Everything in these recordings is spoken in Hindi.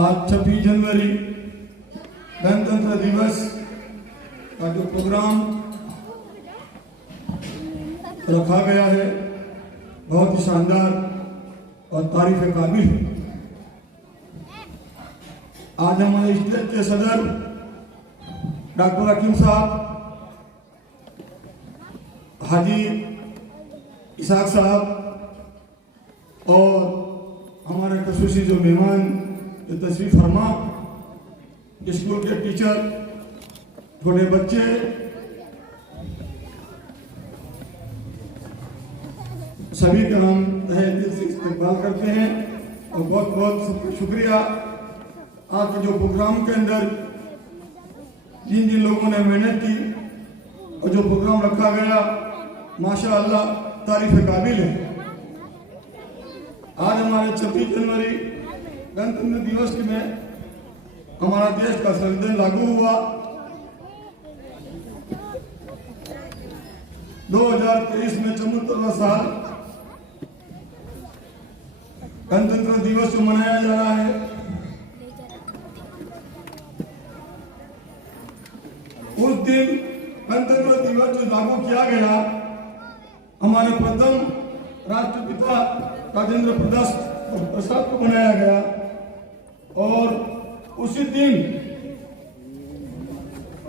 आज 26 जनवरी गणतंत्र दिवस का जो प्रोग्राम रखा गया है बहुत ही शानदार और तारीफ काबिल है। आज हमारे स्टेट के सदर डॉक्टर हकीम साहब, हाजी इसाक साहब और हमारे खसूसी जो मेहमान जो तशरीफ फरमा, स्कूल के टीचर, छोटे बच्चे, सभी का हम तहे दिल से इस्तेमाल करते हैं और बहुत बहुत सबका शुक्रिया। आज के जो प्रोग्राम के अंदर जिन जिन लोगों ने मेहनत की और जो प्रोग्राम रखा गया माशाअल्लाह तारीफ काबिल है। आज हमारे 26 जनवरी गणतंत्र दिवस में हमारा देश का संविधान लागू हुआ। 2023 में 74वां साल गणतंत्र दिवस जो मनाया जा रहा है। उस दिन गणतंत्र दिवस जो लागू किया गया, हमारे प्रथम राष्ट्रपिता राजेंद्र प्रसाद को बनाया गया और उसी दिन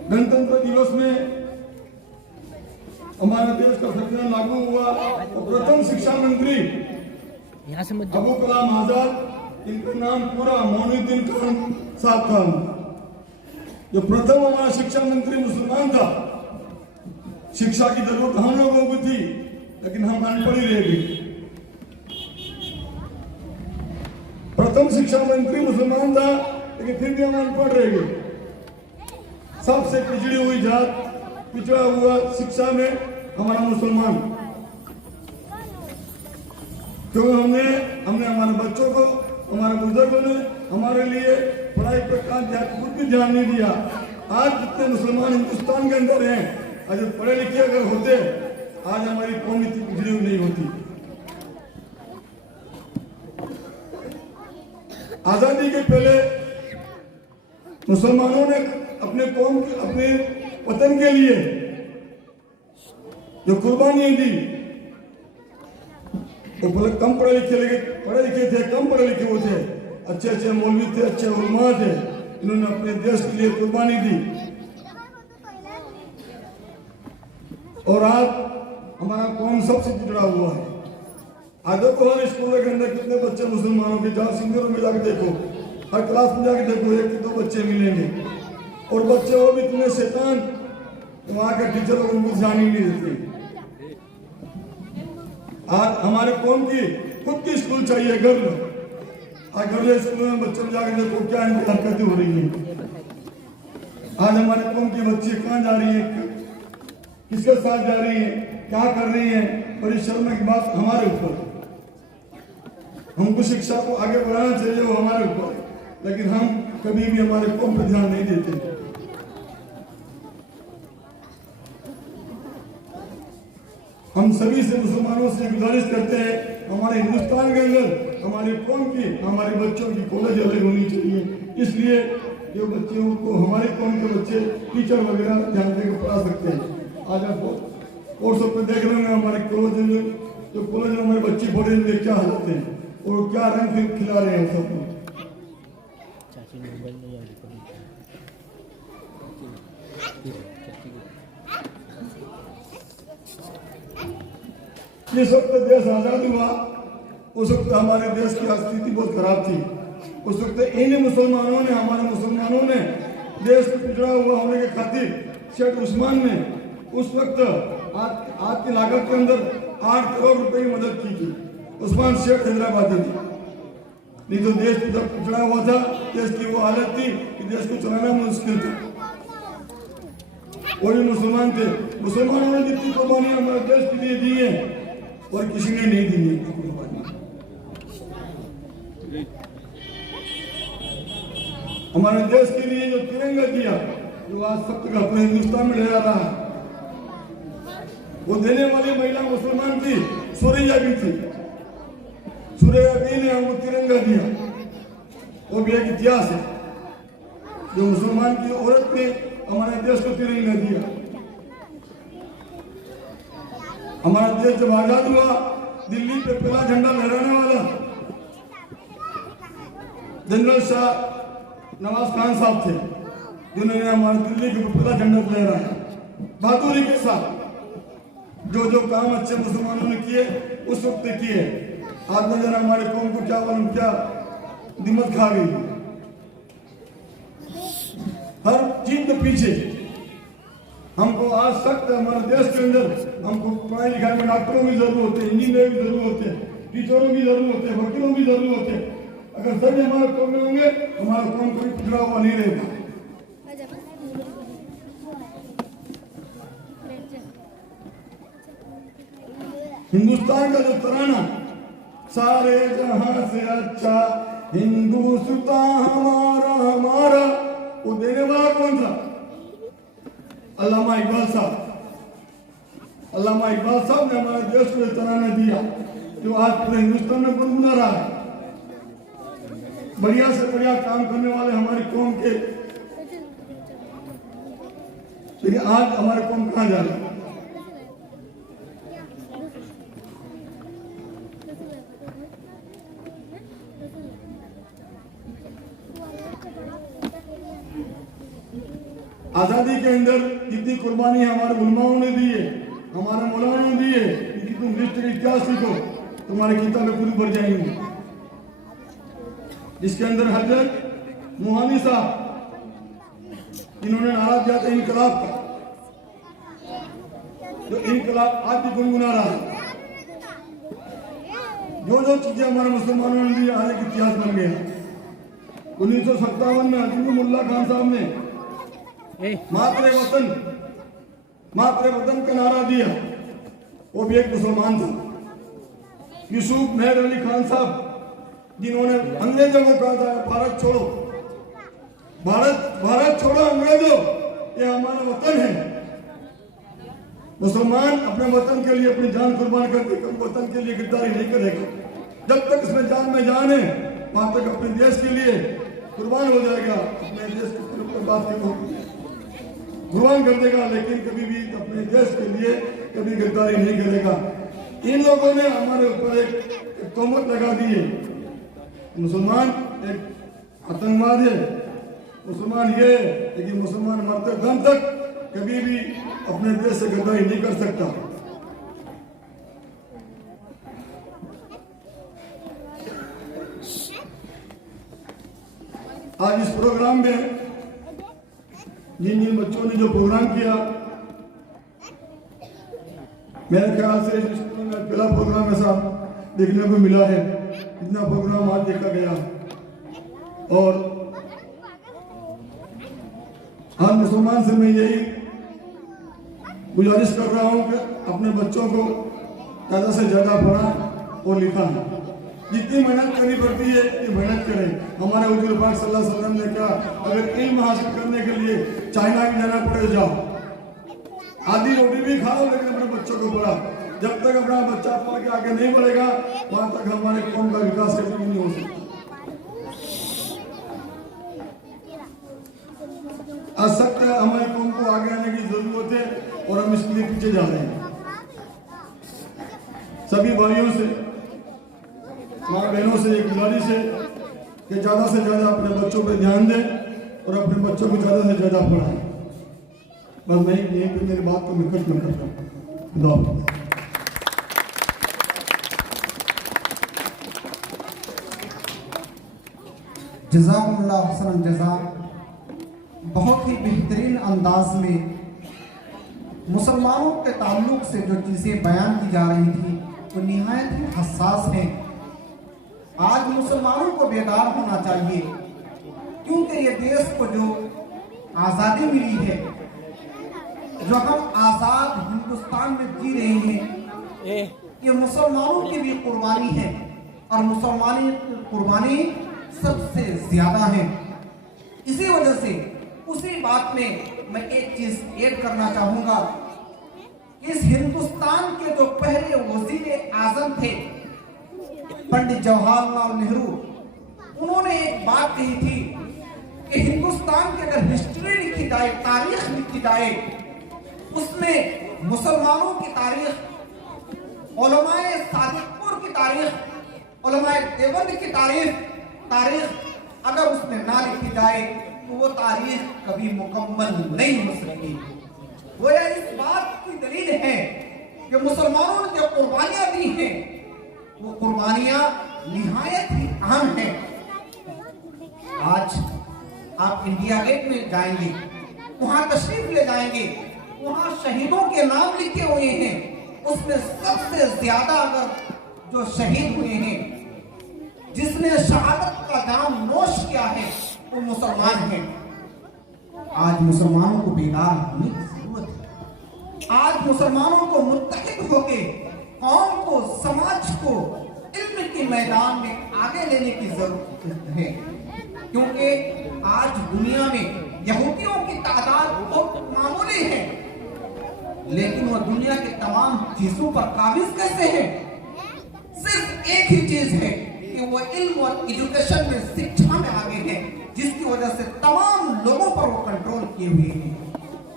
गणतंत्र दिवस में हमारे देश का संविधान लागू हुआ। तो प्रथम शिक्षा मंत्री अबू कलाम आजाद, इनका नाम पूरा मोइनुद्दीन खान साहब था, जो प्रथम हमारा शिक्षा मंत्री मुसलमान था। शिक्षा की जरूरत हम लोगों को थी, लेकिन हम अनपढ़ ही रह गए। प्रथम शिक्षा मंत्री मुसलमान था, लेकिन फिर भी हम अनपढ़ रह गए। सबसे पिछड़ी हुई जात, पिछड़ा हुआ शिक्षा में हमारा मुसलमान, क्योंकि हमने हमारे बच्चों को, हमारे बुजुर्गों ने हमारे लिए पढ़ाई पर कुछ भी ध्यान नहीं दिया। आज जितने मुसलमान हिंदुस्तान के अंदर हैं, अगर पढ़े लिखे अगर होते, आज हमारी कौम इतनी पिछड़ी हुई नहीं होती। आजादी के पहले मुसलमानों ने अपने कौम के, अपने वतन के लिए जो कुर्बानियां दी, वो कम पढ़े लिखे थे, कम पढ़े लिखे वो थे, अच्छे अच्छे मौलवी थे, अच्छे उलमा थे, इन्होंने अपने देश के लिए कुर्बानी दी। और आज हमारा कौम सबसे पिछड़ा हुआ है। आज देखो हर स्कूल के अंदर कितने बच्चे मुसलमानों के, जहाँ सिंगरों में जाकर देखो, हर क्लास में जाकर देखो, 1 से 2 बच्चे मिलेंगे। और बच्चे वो भी इतने शैतान, वहाँ के टीचर लोग उनको ध्यान ही नहीं देते। आज हमारे कौम की खुद की स्कूल चाहिए, गर्ल। आज गर्ल स्कूल में बच्चों में जाकर देखो क्या इनकी हरकतें हो रही है। आज हमारे कौम की बच्ची कहाँ जा रही है, किसके साथ जा रही है, क्या कर रही है, बड़ी शर्म की बात हमारे ऊपर। हमको शिक्षा को आगे बढ़ाना चाहिए, वो हमारे ऊपर, लेकिन हम कभी भी हमारे कौम पर ध्यान नहीं देते। हम सभी से मुसलमानों से गुजारिश करते हैं, हमारे हिंदुस्तान के अंदर हमारी कौम की, हमारे बच्चों की कॉलेज अलग होनी चाहिए। इसलिए जो बच्चों को, हमारे कौम के बच्चे टीचर वगैरह ध्यान देकर पढ़ा सकते हैं। आज आप और सब पे देख रहे हैं हमारे कॉलेज में, जो कॉलेज में हमारे बच्चे पढ़े हुए क्या हालत है और क्या रंग खिला रहे हैं सबको। जिस वक्त देश आजाद हुआ, उस वक्त हमारे देश की स्थिति बहुत खराब थी। उस वक्त इन मुसलमानों ने, हमारे मुसलमानों ने देश को पिछड़ा हुआ होने के खातिर शेख उस्मान ने उस वक्त आज की लागत के अंदर 8 करोड़ रुपए की मदद की थी। उस्मान शेख हैदराबादी थी, नहीं तो देश जब पिछड़ा हुआ था, देश की वो हालत थी कि देश को चलाना मुश्किल था। वो भी मुसलमान थे। मुसलमानों ने जितनी कुर्बानियां हमारे देश के लिए दी है और किसी ने नहीं दी है कुर्बानी। हमारे देश के लिए जो तिरंगा दिया, जो आज सब तक अपने हिंदुस्तान में लहरा रहा है, वो देने वाली महिला मुसलमान थी, सुरैया भी थी। सुरैया भी ने हमको तिरंगा दिया। वो भी एक इतिहास है जो मुसलमान की औरत ने हमारे देश को तिरंगा दिया। हमारा देश जब आजाद हुआ, दिल्ली पे पहला झंडा लहराने वाला जनरल शाह नवाज खान साहब थे, जिन्होंने हमारे दिल्ली के पहला झंडा लहराया बहादुरी के साथ। जो काम अच्छे मुसलमानों ने किए उस वक्त किए। आज न जाना हमारे कौम को क्या दिमत खा गई। हर चीज के पीछे हमको आज सख्त हमारे देश के अंदर हमको पढ़ाई लिखाई में डॉक्टरों की जरूरत है, इंजीनियर की जरूरत है, टीचरों की जरूरत है, वकीलों की जरूरत है। अगर सभी हमारे कौम में होंगे हमारा कौम कोई पिछड़ा हुआ नहीं रहेगा। हिंदुस्तान का जो तराना, सारे जहां से अच्छा हिंदुस्तान हमारा हमारा, वो देने वाला कौन था? अल्लामा इकबाल साहब। अल्लामा इकबाल साहब ने हमारे देश को तराना दिया जो आज पूरे हिंदुस्तान में गुनगुना रहा है। बढ़िया से बढ़िया काम करने वाले हमारी कौम के, लेकिन आज हमारे कौम कहां जा रही है? आजादी के अंदर जितनी कुर्बानी हमारे उलमाओं ने दी है, हमारे मौलाना ने दी है, इनकी तुम हिस्ट्री इतिहास सीखो, तुम्हारी किताबें पूरी भर जाएंगी। जिसके अंदर हजरत मोहानी साहब, इन्होंने नारा दिया था इनकलाब का, जो इनकलाब आज भी गुनगुना रहा है। जो चीजें हमारे मुसलमानों ने दी आज एक इतिहास बन गया। 1957 में अजीमुल्लाह खान साहब ने मातरे वतन का नारा दिया, वो भी एक मुसलमान था। यूसुफ मेहर अली खान साहब, जिन्होंने अंग्रेजों को कहा था भारत छोड़ो, भारत छोड़ो अंग्रेजों, ये हमारा वतन है। मुसलमान अपने वतन के लिए अपनी जान कुर्बान करके कभी वतन के लिए गद्दारी नहीं करेगा। जब तक इसमें जान में जान है वहां तक अपने देश के लिए कुर्बान हो जाएगा, अपने देश के बात के कुर्बान कर देगा, लेकिन कभी भी अपने देश के लिए कभी गद्दारी नहीं करेगा। इन लोगों ने हमारे ऊपर एक तोहमत लगा दी है, मुसलमान एक आतंकवाद है, मुसलमान ये, लेकिन मुसलमान मरते दम तक कभी भी अपने देश से गद्दारी नहीं कर सकता। आज इस प्रोग्राम में जिन बच्चों ने जो प्रोग्राम किया, मेरे ख्याल से इस स्कूल में पहला प्रोग्राम ऐसा देखने को मिला है, इतना प्रोग्राम आज देखा गया। और हर मुसलमान से मैं यही गुजारिश कर रहा हूं कि अपने बच्चों को ज़्यादा से ज़्यादा पढ़ा और लिखा है। जितनी मेहनत करनी पड़ती है ये मेहनत करें। हमारे हुजूर पाक सल्लल्लाहु अलैहि वसल्लम ने कहा, अगर इल्म हासिल करने के लिए चाइना भी जाना पड़े जाओ, आधी रोटी भी खाओ, लेकिन अपने बच्चों को पढ़ा। जब तक अपना बच्चा पढ़ के आगे नहीं बढ़ेगा वहां तक हमारे कौम का विकास कभी भी नहीं हो सकता। असक्त हमारी कौम को आगे आने की जरूरत है और हम इसके लिए पीछे जा रहे हैं। सभी भाइयों से, माँ बहनों से एक गुजारिश है कि ज्यादा से ज्यादा अपने बच्चों पर ध्यान दें और अपने बच्चों को ज्यादा से ज्यादा पढ़ाएं। बस मैं यहीं पे मेरी बात को मैं खत्म करता हूँ। जज़ाकुमुल्लाह हसन जज़ा। बहुत ही बेहतरीन अंदाज में मुसलमानों के ताल्लुक से जो चीज़ें बयान की जा रही थी वो निहायत ही हसास हैं। आज मुसलमानों को बेदार होना चाहिए, क्योंकि ये देश को जो आज़ादी मिली है, जो हम आज़ाद हिंदुस्तान में जी रहे हैं, ये मुसलमानों की भी कुर्बानी है और मुसलमानी कुर्बानी सबसे ज्यादा है। इसी वजह से उसी बात में मैं एक चीज ऐड करना चाहूंगा। इस हिंदुस्तान के जो पहले वजीर आजम थे पंडित जवाहरलाल नेहरू, उन्होंने एक बात कही थी कि हिंदुस्तान की अगर हिस्ट्री लिखी जाए, तारीख लिखी जाए, उसमें मुसलमानों की तारीख, उलमाए सादिकपुर की तारीख, उलमाए देवबंद की तारीख अगर उसमें ना लिखी जाए तो वो तारीख कभी मुकम्मल नहीं हो सकती। वो इस बात की दलील है कि मुसलमानों ने जो कुर्बानियां दी हैं वो कुर्बानियां निहायत ही अहम हैं। आज आप इंडिया गेट में जाएंगे, वहां तशरीफ ले जाएंगे, वहां शहीदों के नाम लिखे हुए हैं। उसमें सबसे ज्यादा अगर जो शहीद हुए हैं, जिसने शहादत का जाम नोश किया है, वो मुसलमान हैं। आज मुसलमानों को बेदार होने की जरूरत है। आज मुसलमानों को मुत्तहिद होके कौम को, समाज को इल्म के मैदान में आगे लेने की जरूरत है, क्योंकि आज दुनिया में यहूदियों की तादाद बहुत मामूली है, लेकिन वह दुनिया के तमाम चीजों पर काबिज कैसे है? सिर्फ एक ही चीज है कि वो इल्म और एजुकेशन में, शिक्षा में आगे है, जिसकी वजह से तमाम लोगों पर वो कंट्रोल किए हुए हैं।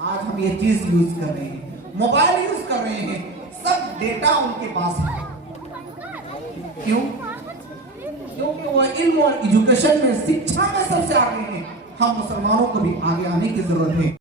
आज हम ये चीज यूज कर रहे हैं, मोबाइल यूज कर रहे हैं, सब डेटा उनके पास है। क्यों? क्योंकि वो इल्म और एजुकेशन में, शिक्षा में सबसे आगे हैं। हम मुसलमानों को भी आगे आने की जरूरत है।